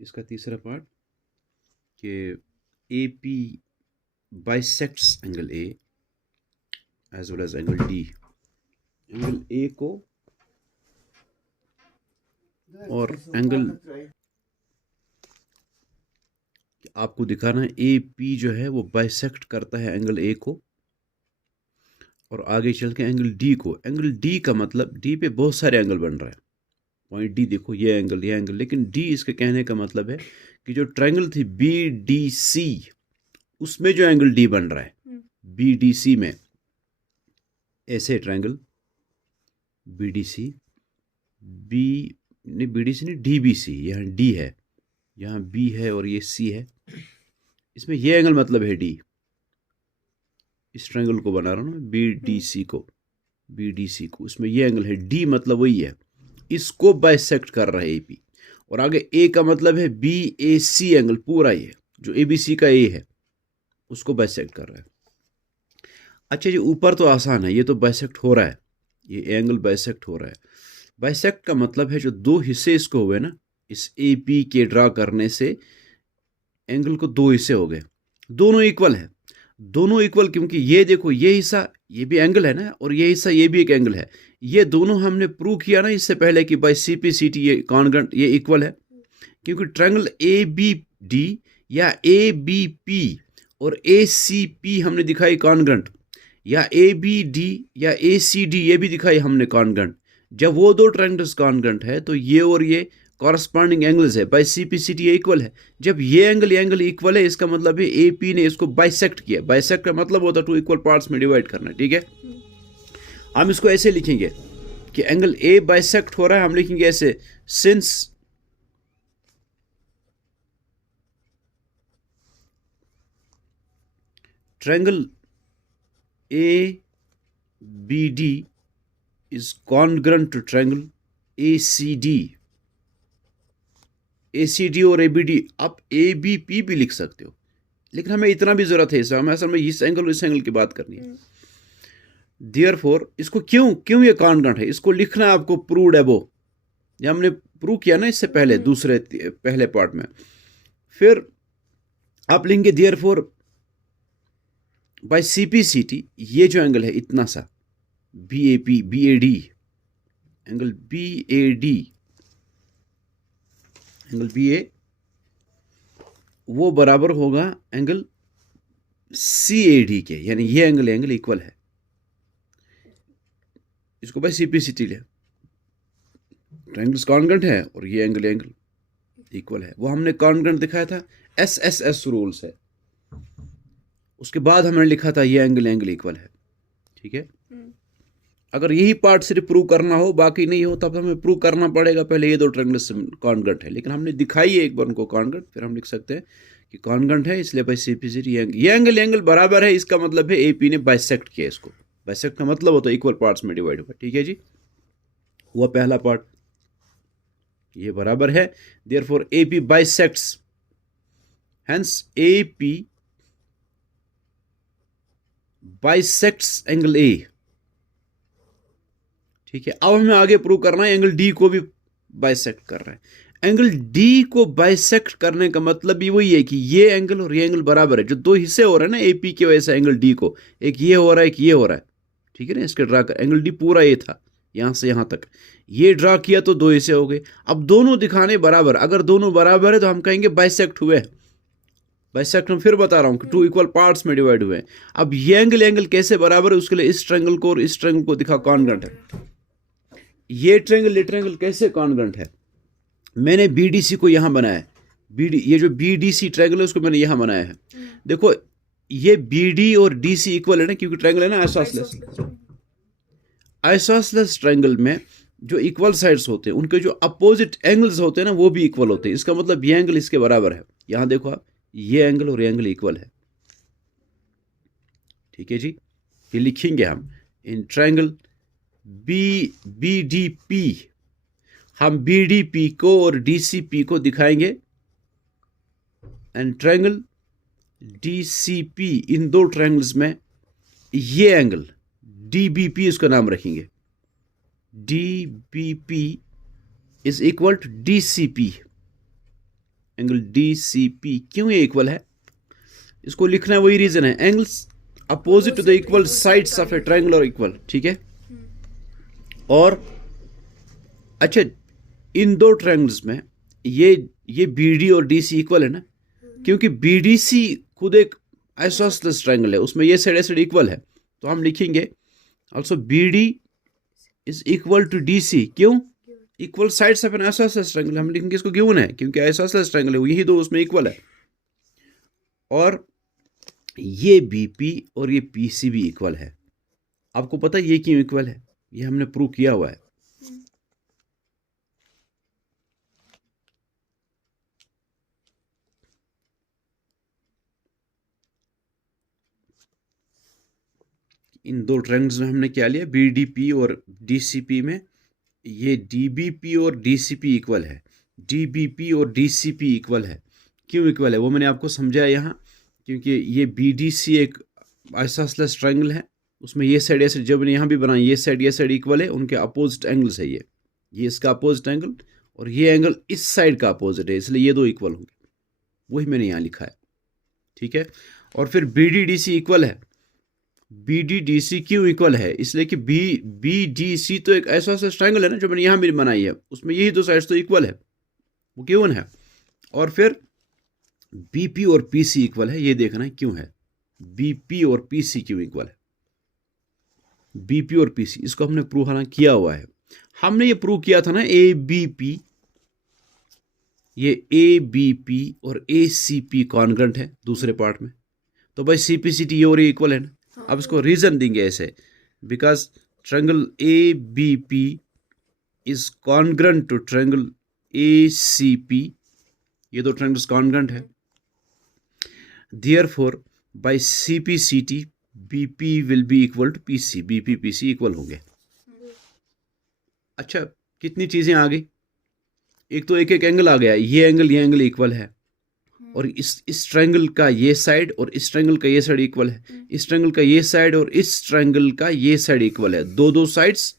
इसका तीसरा पार्ट कि A P bisects angle A as well as angle D. Angle A को और एंगल आपको दिखाना है ए पी जो है वो बाइसेक्ट करता है एंगल ए को, और आगे चल के एंगल डी को। एंगल डी का मतलब डी पे बहुत सारे एंगल बन रहा है, पॉइंट डी देखो, ये एंगल, लेकिन डी इसके कहने का मतलब है कि जो ट्रायंगल थी बी डी सी उसमें जो एंगल डी बन रहा है बी डी सी में, ऐसे ट्रायंगल बी डी सी नहीं डी बी सी, यहाँ डी है, यहाँ बी है और ये सी है, इसमें ये एंगल मतलब है डी। इस ट्रायंगल को बना रहा हूँ ना बी डी सी को, इसमें ये एंगल है डी, मतलब वही है, इसको बाइसेक्ट कर रहा है एपी। और आगे ए का मतलब है बी ए सी एंगल, पूरा ये जो ए बी सी का ए है उसको बाइसेक्ट कर रहा है। अच्छा जी, ऊपर तो आसान है, ये तो बाइसेक्ट हो रहा है, ये एंगल बाइसेक्ट हो रहा है। बाइसेक्ट का मतलब है जो दो हिस्से इसको हुए ना, इस ए पी के ड्रा करने से एंगल को दो हिस्से हो गए, दोनों इक्वल है। दोनों इक्वल क्योंकि ये देखो, ये हिस्सा ये भी एंगल है ना, और ये हिस्सा ये भी एक एंगल है। ये दोनों हमने प्रूव किया ना इससे पहले कि by C P C T ये कॉन्ग्रुएंट, ये इक्वल है, क्योंकि ट्रायंगल ए बी डी या ए बी पी और ए सी पी हमने दिखाई कॉन्ग्रुएंट, या ए बी डी या ए सी डी ये भी दिखाई हमने कॉन्ग्रुएंट। जब वो दो ट्रायंगल्स कॉन्ग्रुएंट है तो ये और ये कॉरस्पॉन्डिंग एंगल्स है, by C P C T equal है। जब ये एंगल इक्वल है, इसका मतलब है ए पी ने इसको बाइसेक्ट किया। बाइसेक्ट का मतलब होता है टू इक्वल पार्ट्स में डिवाइड करना, ठीक है। हम इसको ऐसे लिखेंगे कि एंगल ए बाइसेक्ट हो रहा है, हम लिखेंगे ऐसे, since triangle A B D is congruent to triangle A C D. A C D और ए बी डी, आप ए बी पी भी लिख सकते हो, लेकिन हमें इतना भी जरूरत है इसे, हमें असल में इस एंगल की बात करनी है। देयरफॉर इसको क्यों ये कॉन्ग्रुएंट है, इसको लिखना है आपको प्रूव्ड अबव, ये हमने प्रूव किया ना इससे पहले पहले पार्ट में। फिर आप लिखेंगे therefore by C P C T, ये जो एंगल है इतना सा B A P B A D, angle B A D, angle B A, वो बराबर होगा एंगल सी ए डी के, यानी ये एंगल इक्वल है। इसको by C P C T ले, ट्रायंगल्स कॉन्ग्रुएंट है और ये एंगल इक्वल है। वो हमने कॉन्ग्रुएंट दिखाया था, एस एस एस रूल्स है। उसके बाद हमने लिखा था ये एंगल इक्वल है, ठीक है। अगर यही पार्ट सिर्फ प्रूव करना हो, बाकी नहीं हो, तब हमें प्रूव करना पड़ेगा पहले ये दो ट्रायंगल्स कॉन्ग्रुएंट है। लेकिन हमने दिखाई है एक बार उनको कॉन्ग्रुएंट, फिर हम लिख सकते हैं कि कॉन्ग्रुएंट है, इसलिए by C P C T ये एंगल बराबर है, इसका मतलब है ए पी ने बाइसेक्ट किया इसको। बाइसेक्ट का मतलब होता है इक्वल पार्ट्स में डिवाइड हुआ, ठीक है जी। हुआ पहला पार्ट, ये बराबर है, therefore A P bisects, hence A P bisects angle ए, ठीक है। अब हमें आगे प्रूव करना है एंगल डी को भी बाइसेक्ट कर रहा है। एंगल डी को बाइसेक्ट करने का मतलब भी वही है कि ये एंगल और ये एंगल बराबर है। जो दो हिस्से हो रहे हैं ना ए पी की वजह से एंगल डी को, एक ये हो रहा है एक ये हो रहा है, ठीक है ना। इसके ड्रा कर, एंगल डी पूरा ये था, यहां से यहां तक ये ड्रा किया तो दो हिस्से हो गए। अब दोनों दिखाने बराबर, अगर दोनों बराबर है तो हम कहेंगे बाइसेक्ट हुए। बाइसेक्ट में फिर बता रहा हूं कि टू इक्वल पार्ट्स में डिवाइड हुए। अब ये एंगल कैसे बराबर है, उसके लिए इस ट्रायंगल को और इस ट्रायंगल को दिखा कॉन्ग्रुएंट है। ये ट्रायंगल कैसे कॉन्ग्रुएंट है, मैंने बीडीसी को यहां बनाया है, ये जो बीडीसी ट्रायंगल है उसको मैंने यहां बनाया है। देखो ये बीडी और डीसी इक्वल है ना, क्योंकि ट्रायंगल है ना आइसोसेलेस। आइसोसेलेस ट्रायंगल में जो इक्वल साइड्स होते हैं उनके जो अपोजिट एंगल्स होते हैं ना वो भी इक्वल होते हैं। इसका मतलब ये एंगल इसके बराबर है। यहां देखो आप, ये एंगल और ये एंगल इक्वल है, ठीक है जी। ये लिखेंगे हम in triangle B D P, हम बी डी पी को और डी सी पी को दिखाएंगे, and triangle D C P, इन दो ट्रायंगल्स में ये एंगल डी बी पी इसका नाम रखेंगे, D B P is equal to D C P, angle DCP क्यों ये इक्वल है, इसको लिखना है, वही रीजन है, angles opposite to the equal sides of a triangle और इक्वल, ठीक है। और अच्छा, इन दो ट्रायंगल्स में ये BD और DC इक्वल है ना, क्योंकि BDC खुद एक आइसोसेलेस ट्रायंगल है, उसमें ये साइड इक्वल है, तो हम लिखेंगे also BD is equal to DC, क्यों, equal sides of an isosceles triangle, हम लिखेंगे इसको गिवन है क्योंकि आइसोसेलेस ट्रायंगल है, यही दो उसमें इक्वल है। और ये BP और ये PC भी इक्वल है। आपको पता है ये क्यों इक्वल है, ये हमने प्रूव किया हुआ है। इन दो ट्रायंगल्स में हमने क्या लिया, BDP और DCP में ये DBP और DCP इक्वल है, DBP और DCP इक्वल है। क्यों इक्वल है वो मैंने आपको समझाया यहाँ, क्योंकि ये BDC एक आइसोसेलेस ट्रायंगल है, उसमें ये साइड ऐसे, जब मैंने यहाँ भी बनाया ये साइड इक्वल है, उनके अपोजिट एंगल्स है, ये इसका अपोजिट एंगल और ये एंगल इस साइड का अपोजिट है, इसलिए ये दो इक्वल होंगे, वही मैंने यहाँ लिखा है, ठीक है। और फिर BDDC इक्वल है, BDDC क्यों इक्वल है, इसलिए कि BDC तो एक आइसोसेलेस ट्रायंगल है ना, जो मैंने यहाँ भी बनाई है, उसमें यही दो साइड्स तो इक्वल है, वो क्यों है। और फिर BP और PC इक्वल है, ये देखना है क्यों है, BP और PC क्यों इक्वल है, BP और PC, इसको हमने प्रूव हालांकि किया हुआ है, हमने ये प्रूव किया था ना, ABP, ये ABP और ACP कॉन्ग्रेंट है दूसरे पार्ट में, तो भाई CPCT ये और ये इक्वल है ना। अब इसको रीजन देंगे ऐसे, because triangle ABP is congruent to triangle ACP, ये दो ट्रायंगल्स कॉन्ग्रेंट है, therefore by CPCT BP will be equal to PC, BP PC equal होंगे। अच्छा, कितनी चीजें आ गई, एक तो एक एंगल आ गया, ये एंगल इक्वल है, और इस ट्रायंगल का ये साइड और इस ट्रायंगल का ये साइड इक्वल है, इस ट्रायंगल का ये साइड और इस ट्रायंगल का ये साइड इक्वल है, दो साइड्स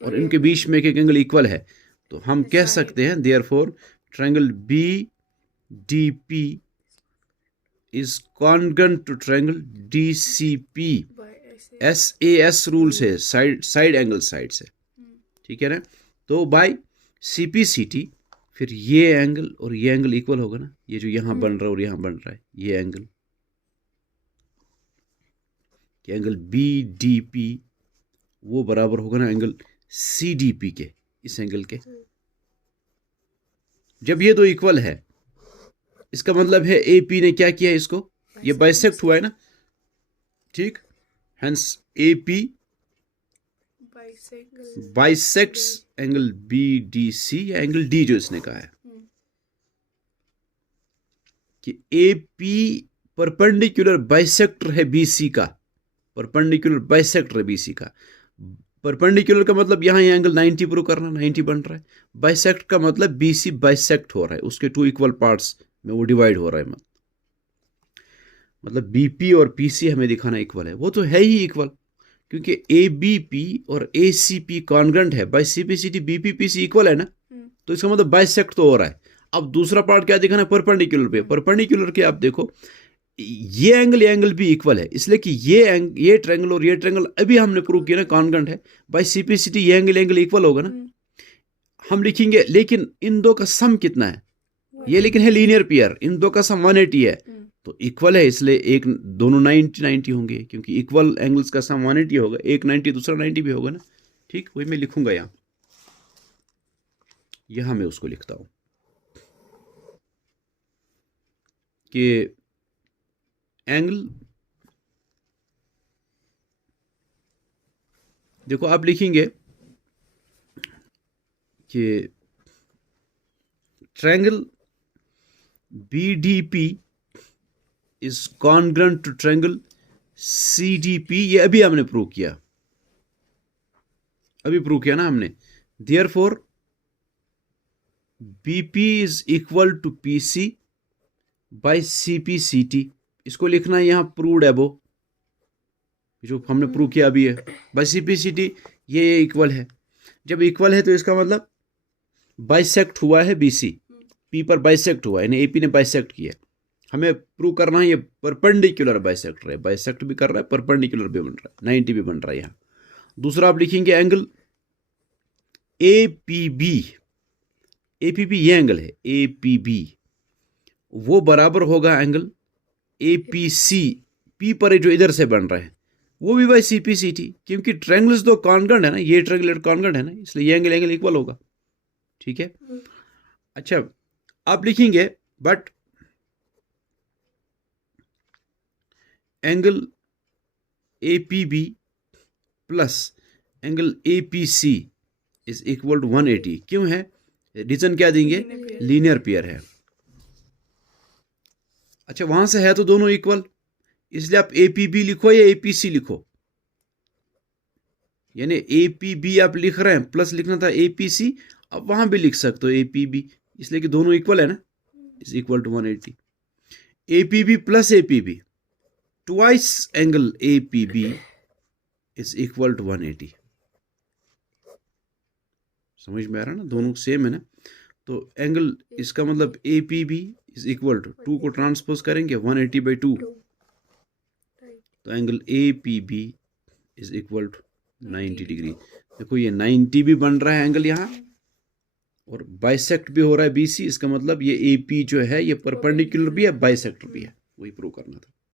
और इनके बीच में एक एंगल इक्वल है, तो हम कह सकते हैं therefore triangle BDP is congruent to triangle DCP, SAS rule से, साइड एंगल साइड से, ठीक है ना। तो बाय CPCT फिर ये एंगल और ये एंगल इक्वल होगा ना, ये जो यहां बन रहा है और यहां बन रहा है, ये एंगल BDP वो बराबर होगा ना एंगल CDP के, इस एंगल के। जब ये दो इक्वल है, इसका मतलब है AP ने क्या किया है, इसको ये बाइसेक्ट हुआ है ना, ठीक, hence AP bisects angle BDC या एंगल D जो इसने कहा है कि AP परपेंडिकुलर बाइसेक्टर है BC का, परपेंडिकुलर बाइसेक्टर है BC का। परपेंडिकुलर का मतलब यहाँ ये एंगल 90 प्रूव करना, 90 बन रहा है, बाइसेक्ट का मतलब BC बाइसेक्ट हो रहा है, उसके टू इक्वल पार्ट्स में वो डिवाइड हो रहा है, मतलब BP और PC हमें दिखाना इक्वल है, वो तो है ही इक्वल, क्योंकि ABP और ACP कॉन्ग्रेंट है, by CPCT BP PC equal है ना, तो इसका मतलब बाइसेक्ट तो हो रहा है। अब दूसरा पार्ट क्या दिखाना है, परपेंडिकुलर पे, परपेंडिकुलर के आप देखो ये एंगल भी इक्वल है, इसलिए कि ये ट्रायंगल और ये ट्रायंगल अभी हमने प्रूव किया ना कॉन्ग्रेंट है, बाय CPCT ये एंगल इक्वल होगा ना, हम लिखेंगे, लेकिन इन दो का सम कितना है, ये लेकिन है लीनियर पेयर, इन दो का सम 180 है, तो इक्वल है, इसलिए एक दोनों 90 होंगे, क्योंकि इक्वल एंगल्स का सम 180 होगा, एक 90 दूसरा 90 भी होगा ना, ठीक, वही मैं लिखूंगा यहां मैं उसको लिखता हूं कि एंगल, देखो आप लिखेंगे कि triangle BDP is congruent to triangle CDP, ये अभी हमने प्रूव किया, ना हमने, therefore BP is equal to PC by CPCT, इसको लिखना है यहां प्रूव्ड एबो, जो हमने प्रूव किया अभी है, बाय CPCT ये इक्वल है, जब इक्वल है तो इसका मतलब बाइसेक्ट हुआ है BC, पी पर बाइसेक्ट हुआ, यानी ए पी ने बाइसेक्ट किया। हमें प्रूव करना है ये परपेंडिकुलर बाइसेक्टर है, बाइसेक्ट भी कर रहा है, परपेंडिकुलर भी बन रहा है, 90 भी बन रहा है यहाँ। दूसरा आप लिखेंगे angle A P B, A P B ये एंगल है ए पी बी, वो बराबर होगा angle A P C, P पर जो इधर से बन रहा है वो भी by C P C T, क्योंकि ट्रायंगल्स तो कॉन्ग्रुएंट है ना, ये ट्रायंगल कॉन्ग्रुएंट है ना, इसलिए ये एंगल एंगल इक्वल होगा। ठीक है। अच्छा आप लिखेंगे but angle A P B plus angle A P C is equal to 180। क्यों है? रीजन क्या देंगे? लीनियर पेयर है। अच्छा वहां से है तो दोनों इक्वल, इसलिए आप ए पी बी लिखो या ए पी सी लिखो, यानी ए पी बी आप लिख रहे हैं, प्लस लिखना था ए पी सी, अब वहां भी लिख सकते हो ए पी बी, इसलिए कि दोनों इक्वल है ना, is equal to 180। A P B plus A P B twice angle A P B is equal to 180। समझ में आ रहा है ना, दोनों सेम है ना। तो एंगल इसका मतलब A P B is equal to 2 को ट्रांसपोज करेंगे 180/2, तो angle A P B is equal to 90 degree. देखो ये 90 भी बन रहा है एंगल यहाँ, और बाइसेक्ट भी हो रहा है बीसी, इसका मतलब ये ए पी जो है ये परपेंडिकुलर भी है, बाइसेक्टर भी है, वही प्रूव करना था।